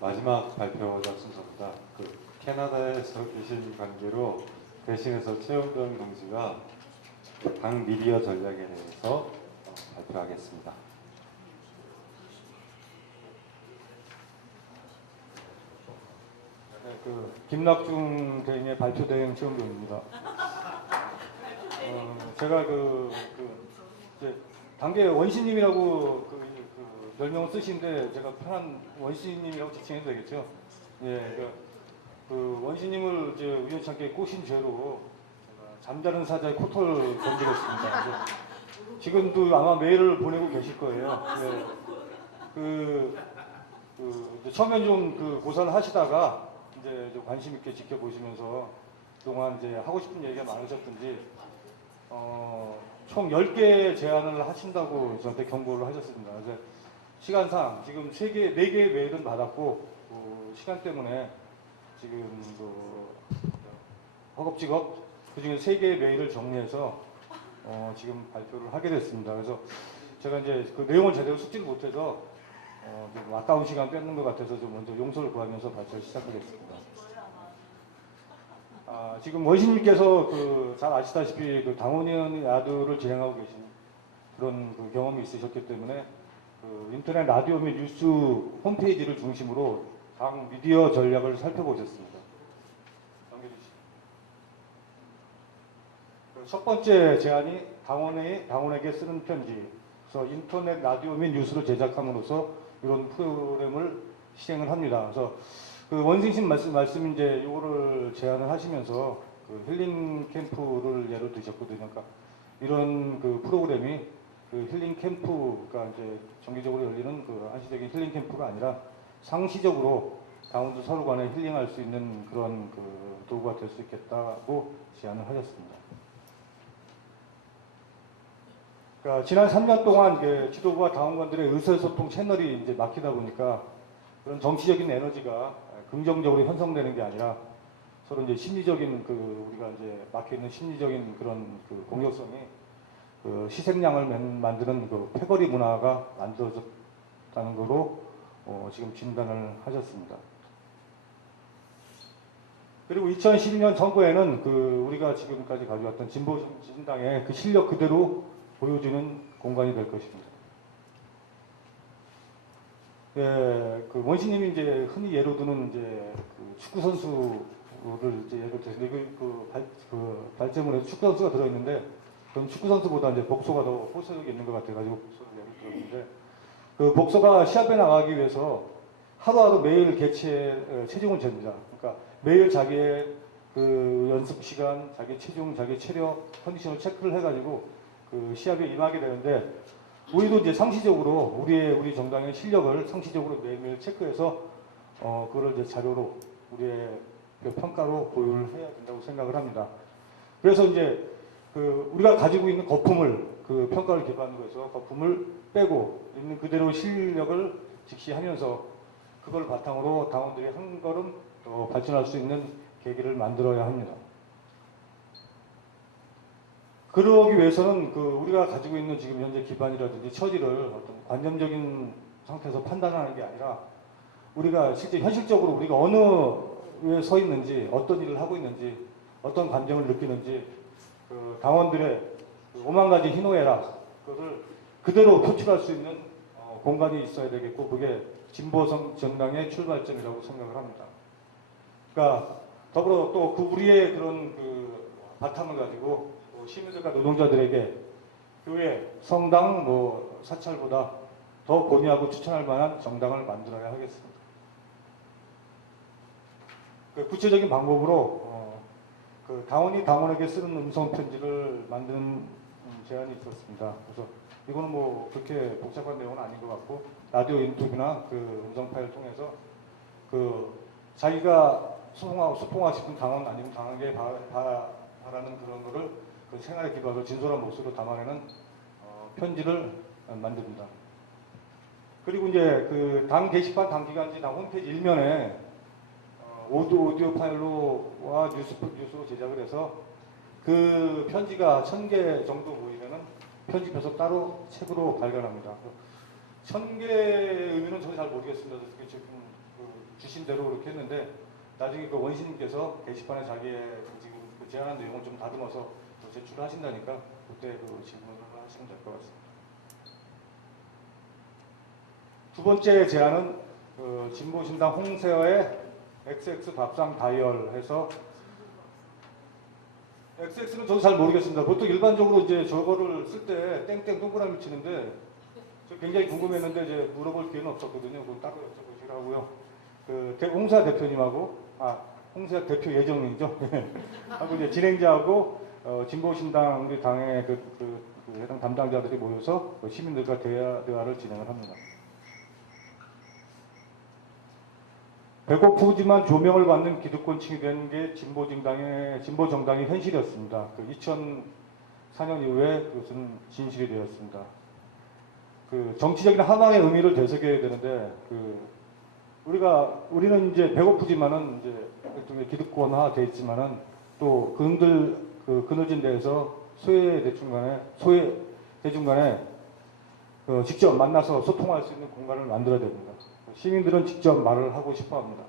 마지막 발표작 순서입니다. 캐나다에서 계신 관계로 대신해서 최은경 동지가 당 미디어 전략에 대해서 발표하겠습니다. 김낙중 대행의 발표 대행 최은경입니다. 제가 이제 당계 원시님이라고 별명을 쓰시는데 제가 편한 원시님이라고 지칭해도 되겠죠. 예, 원시님을 이제 우연찮게 꼬신 죄로 잠자는 사자의 코털 건드렸습니다. 지금도 아마 메일을 보내고 계실 거예요. 예, 처음엔 좀 고사를 하시다가 이제 좀 관심 있게 지켜보시면서 그동안 이제 하고 싶은 얘기가 많으셨든지 총 10개 제안을 하신다고 저한테 경고를 하셨습니다. 그래서 시간상 지금 4개의 메일은 받았고 시간 때문에 지금 허겁지겁 그중에 3개의 메일을 정리해서 지금 발표를 하게 됐습니다. 그래서 제가 이제 그 내용을 제대로 숙지를 못해서 좀 아까운 시간 뺏는 것 같아서 좀 먼저 용서를 구하면서 발표를 시작하겠습니다. 지금 원시님께서 잘 아시다시피 당원위원 야두를 진행하고 계신 그런 경험이 있으셨기 때문에 인터넷 라디오 및 뉴스 홈페이지를 중심으로 당 미디어 전략을 살펴보셨습니다. 넘겨주시죠. 첫 번째 제안이 당원에게 쓰는 편지. 그래서 인터넷 라디오 및 뉴스를 제작함으로써 이런 프로그램을 시행을 합니다. 그래서 원생신 말씀 이제 요거를 제안을 하시면서 힐링 캠프를 예로 드셨거든요. 그러니까 이런 프로그램이 힐링 캠프가 이제 정기적으로 열리는 한시적인 힐링 캠프가 아니라 상시적으로 당원들 서로 간에 힐링할 수 있는 그런 도구가 될 수 있겠다고 제안을 하셨습니다. 그러니까 지난 3년 동안 지도부와 당원관들의 의사소통 채널이 이제 막히다 보니까 그런 정치적인 에너지가 긍정적으로 형성되는 게 아니라 서로 이제 심리적인 우리가 이제 막혀 있는 심리적인 그런 공격성이 희생양을 만드는 패거리 문화가 만들어졌다는 거로 지금 진단을 하셨습니다. 그리고 2012년 선거에는 우리가 지금까지 가져왔던 진보 진당의 실력 그대로 보여주는 공간이 될 것입니다. 예, 원시님이 이제 흔히 예로 드는 이제 축구 선수를 이제 예로 드는데 발제문에 축구 선수가 들어있는데 그럼 축구 선수보다 이제 복소가 더 호소력이 있는 것 같아가지고 복소를 예로 들었는데 복소가 시합에 나가기 위해서 하루하루 매일 체중을 잽니다. 그러니까 매일 자기의 연습 시간, 자기 체중, 자기 체력, 컨디션을 체크를 해가지고 시합에 임하게 되는데 우리도 이제 상시적으로 우리 정당의 실력을 상시적으로 매일매일 체크해서 그걸 이제 자료로 우리의 평가로 보유를 해야 된다고 생각을 합니다. 그래서 이제 우리가 가지고 있는 거품을 평가를 기반으로 해서 거품을 빼고 있는 그대로 실력을 직시하면서 그걸 바탕으로 당원들이 한 걸음 더 발전할 수 있는 계기를 만들어야 합니다. 그러기 위해서는 우리가 가지고 있는 지금 현재 기반이라든지 처지를 어떤 관념적인 상태에서 판단하는 게 아니라 우리가 실제 현실적으로 우리가 어느에 서 있는지, 어떤 일을 하고 있는지, 어떤 감정을 느끼는지 당원들의 5만 가지 희노애락 그것을 그대로 표출할 수 있는 공간이 있어야 되겠고 그게 진보 정당의 출발점이라고 생각을 합니다. 그러니까 더불어 또 우리의 그런 바탕을 가지고 시민들과 노동자들에게 교회, 성당, 사찰보다 더 권유하고 추천할 만한 정당을 만들어야 하겠습니다. 구체적인 방법으로 당원이 당원에게 쓰는 음성 편지를 만드는 제안이 있었습니다. 그래서 이거는 그렇게 복잡한 내용은 아닌 것 같고 라디오 인터뷰나 음성 파일을 통해서 자기가 소통하고 싶은 당원 아니면 당에게 바라는 그런 거를 생활의 기반으로 진솔한 목소리로 담아내는 편지를 만듭니다. 그리고 이제 당 게시판, 당 기관지, 당 홈페이지 일면에 오디오 파일로와 뉴스로 제작을 해서 편지가 1000개 정도 모이면은 편집해서 따로 책으로 발간합니다. 1000개의 의미는 저는 잘 모르겠습니다. 지금 주신 대로 그렇게 했는데 나중에 그 원시님께서 게시판에 자기의 지금 그 제안한 내용을 좀 다듬어서 또 제출하신다니까 그때 그 질문을 하시면 될 것 같습니다. 두 번째 제안은 그 진보신당 홍세어의 XX 밥상 다이얼해서 XX는 저도 잘 모르겠습니다. 보통 일반적으로 이제 저거를 쓸 때 땡땡 동그라미 치는데 저 굉장히 궁금했는데 이제 물어볼 기회는 없었거든요. 그거 따로 여쭤보시라고요. 그 홍사 대표님하고 홍사 대표 예정이죠. 하고 이제 진행자하고 진보신당 우리 당의 그 해당 담당자들이 모여서 시민들과 대화를 진행을 합니다. 배고프지만 조명을 받는 기득권층이 된 게 진보정당의 현실이었습니다. 그 2004년 이후에 그것은 진실이 되었습니다. 그 정치적인 하나의 의미를 되새겨야 되는데 우리는 이제 배고프지만은 이제 일종의 기득권화 돼 있지만은 또 그늘진 데에서 소외 대중 간에 직접 만나서 소통할 수 있는 공간을 만들어야 됩니다. 시민들은 직접 말을 하고 싶어 합니다.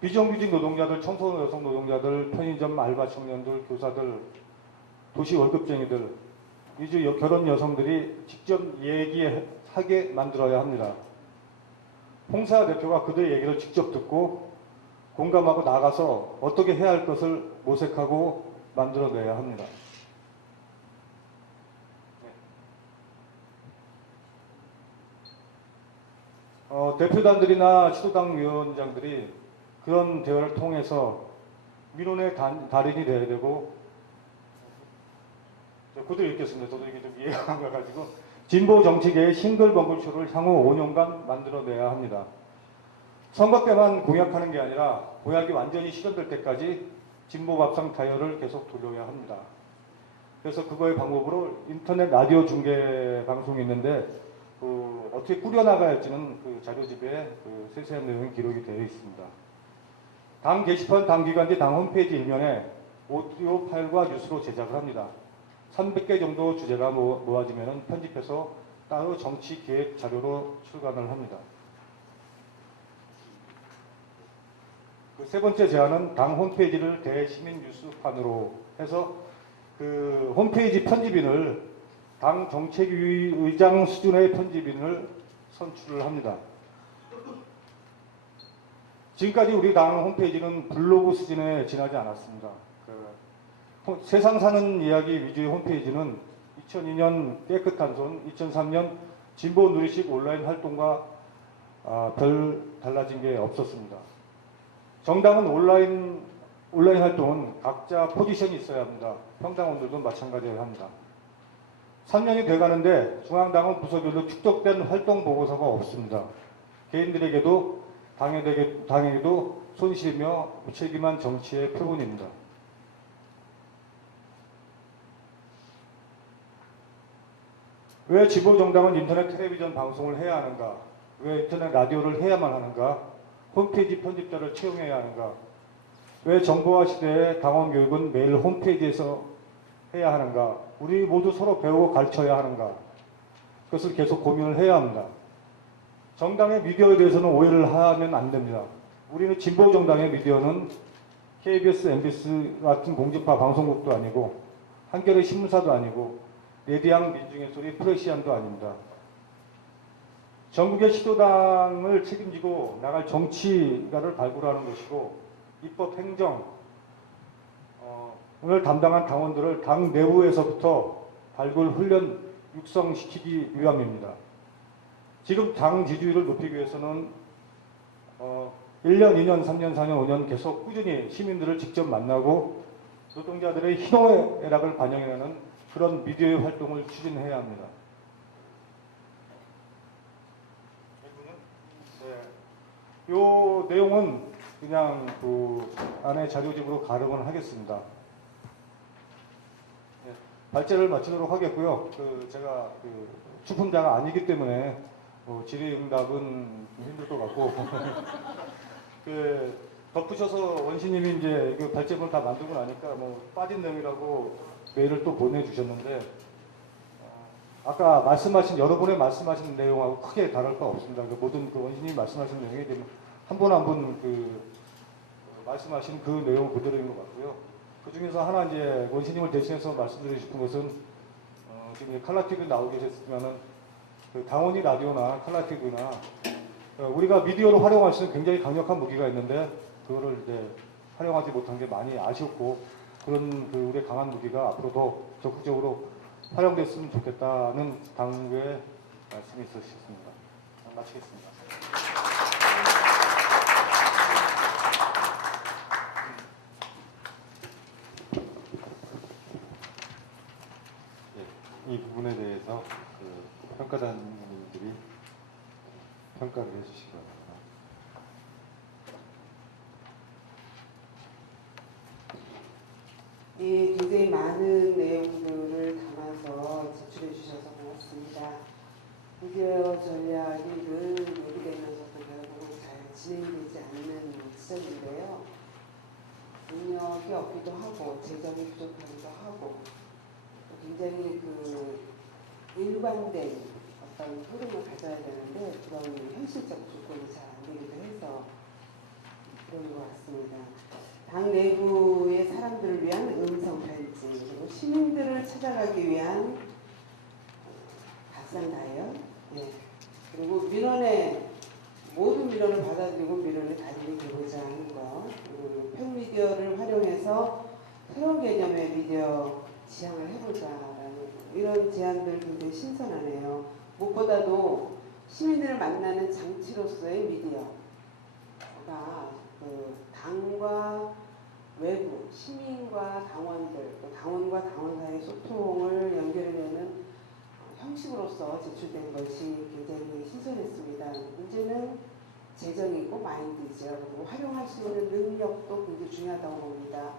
비정규직 노동자들, 청소년 여성 노동자들, 편의점 알바 청년들, 교사들, 도시 월급쟁이들, 이주 결혼 여성들이 직접 얘기하게 만들어야 합니다. 홍사 대표가 그들의 얘기를 직접 듣고 공감하고 나가서 어떻게 해야 할 것을 모색하고 만들어내야 합니다. 대표단들이나 시도당 위원장들이 그런 대화를 통해서 민원의 달인이 되어야 되고, 그대로 읽겠습니다. 저도 이게 좀 이해가 안 가가지고, 진보 정치계의 싱글벙글쇼를 향후 5년간 만들어내야 합니다. 선거 때만 공약하는 게 아니라 공약이 완전히 실현될 때까지 진보 밥상 다이얼을 계속 돌려야 합니다. 그래서 그거의 방법으로 인터넷 라디오 중계 방송이 있는데 어떻게 꾸려나가야 할지는 그 자료집에 세세한 내용이 기록이 되어 있습니다. 당 게시판, 당 기관지, 당 홈페이지 일면에 오디오 파일과 뉴스로 제작을 합니다. 300개 정도 주제가 모아지면 편집해서 따로 정치 기획 자료로 출간을 합니다. 그 세 번째 제안은 당 홈페이지를 대시민 뉴스판으로 해서 그 홈페이지 편집인을 당 정책위의장 수준의 편집인을 선출을 합니다. 지금까지 우리 당 홈페이지는 블로그 수준에 지나지 않았습니다. 세상 사는 이야기 위주의 홈페이지는 2002년 깨끗한 손, 2003년 진보 누리식 온라인 활동과 별 달라진 게 없었습니다. 정당은 온라인 활동은 각자 포지션이 있어야 합니다. 평당원들도 마찬가지로 합니다. 3년이 돼가는데 중앙당은 부서별로 축적된 활동 보고서가 없습니다. 개인들에게도 당에게도 손실이며 무책임한 정치의 표본입니다. 왜 진보정당은 인터넷 텔레비전 방송을 해야 하는가? 왜 인터넷 라디오를 해야만 하는가? 홈페이지 편집자를 채용해야 하는가? 왜 정보화 시대의 당원 교육은 매일 홈페이지에서 해야 하는가? 우리 모두 서로 배우고 가르쳐야 하는가? 그것을 계속 고민을 해야 합니다. 정당의 미디어에 대해서는 오해를 하면 안 됩니다. 우리는 진보정당의 미디어는 KBS, MBC 같은 공중파 방송국도 아니고 한겨레 신문사도 아니고 레디앙 민중의 소리 프레시안도 아닙니다. 전국의 시도당을 책임지고 나갈 정치가를 발굴하는 것이고 입법 행정 을 담당한 당원들을 당 내부에서부터 발굴 훈련 육성시키기 위함입니다. 지금 당 지지율을 높이기 위해서는 1년, 2년, 3년, 4년, 5년 계속 꾸준히 시민들을 직접 만나고 노동자들의 희노애락을 반영하는 그런 미디어의 활동을 추진해야 합니다. 이 내용은 그냥 그 안에 자료집으로 가름을 하겠습니다. 발제를 마치도록 하겠고요. 제가 출품자가 아니기 때문에 질의응답은 좀 힘들 것 같고 덧붙여서 원시님이 이제 그 발제본을 다 만들고 나니까 빠진 내용이라고 메일을 또 보내주셨는데 아까 말씀하신 여러분의 말씀하신 내용하고 크게 다를 바 없습니다. 그 모든 그 원신님이 말씀하신 내용이 한 분 한 분 그 말씀하신 그 내용 그대로인 것 같고요. 그 중에서 하나 이제 원신님을 대신해서 말씀드리고 싶은 것은 지금 칼라TV 나오고 계셨지만은 그 당원이 라디오나 칼라TV나 우리가 미디어로 활용할 수 있는 굉장히 강력한 무기가 있는데 그거를 이제 활용하지 못한 게 많이 아쉬웠고 그런 그 우리의 강한 무기가 앞으로도 적극적으로 활용됐으면 좋겠다는 당부의 말씀이 있으셨습니다. 마치겠습니다. 이 부분에 대해서 그 평가단님들이 평가를 해주시기 바랍니다. 예, 굉장히 많은 내용들을 담아서 제출해 주셔서 고맙습니다. 미디어 전략이 늘 얘기되면서도 결국은 잘 진행되지 않는 지점인데요. 능력이 없기도 하고 재정이 부족하기도 하고 굉장히 그 일관된 어떤 흐름을 가져야 되는데 그런 현실적 조건이 잘 안 되기도 해서 그런 것 같습니다. 당 내부의 사람들을 위한 음성 편지, 그리고 시민들을 찾아가기 위한 밥상 다이어트, 예. 그리고 민원의 모든 민원을 받아들이고 민원을 가지고 되고자 하는 것, 그리고 팬미디어를 활용해서 새로운 개념의 미디어 지향을 해보자라는 이런 제안들 굉장히 신선하네요. 무엇보다도 시민들을 만나는 장치로서의 미디어가 그 당과 외부, 시민과 당원들, 또 당원과 당원 사이의 소통을 연결해내는 형식으로서 제출된 것이 굉장히 신선했습니다. 문제는 재정이고 마인드죠. 그리고 활용할 수 있는 능력도 굉장히 중요하다고 봅니다.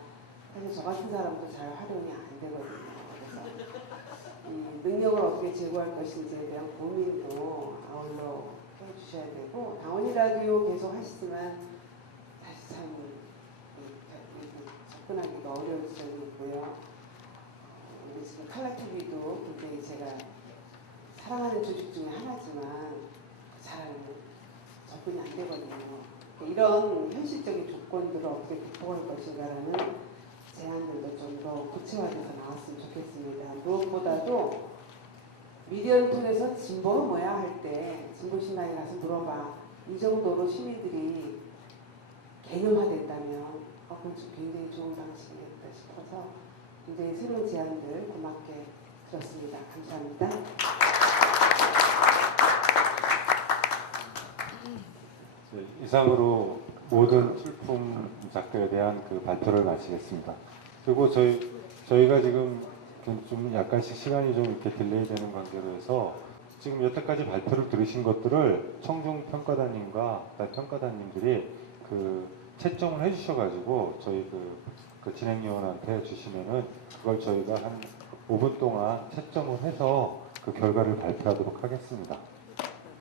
사실 저 같은 사람도 잘 활용이 안 되거든요. 그래서 이 능력을 어떻게 제고할 것인지에 대한 고민도 아울러 해주셔야 되고, 당원이 라디오 계속 하시지만 사실 참 접근하기가 어려운 지점이 있고요. 지금 칼라TV도 굉장히 제가 사랑하는 조직 중에 하나지만 잘 접근이 안 되거든요. 이런 현실적인 조건들을 어떻게 극복할 것인가라는 제안들도 좀 더 구체화돼서 나왔으면 좋겠습니다. 무엇보다도 미디어를 통해서 진보가 뭐야 할 때 진보신당에 가서 물어봐. 이 정도로 시민들이 개념화된다면 그건 좀 굉장히 좋은 방식이겠다 싶어서 굉장히 새로운 제안들 고맙게 들었습니다. 감사합니다. 이상으로 모든 출품 작가에 대한 그 발표를 마치겠습니다. 그리고 저희가 지금 좀 약간씩 시간이 좀 이렇게 딜레이 되는 관계로 해서 지금 여태까지 발표를 들으신 것들을 청중 평가단님과 평가단님들이 그 채점을 해주셔가지고 저희 그 진행요원한테 주시면은 그걸 저희가 한 5분 동안 채점을 해서 그 결과를 발표하도록 하겠습니다.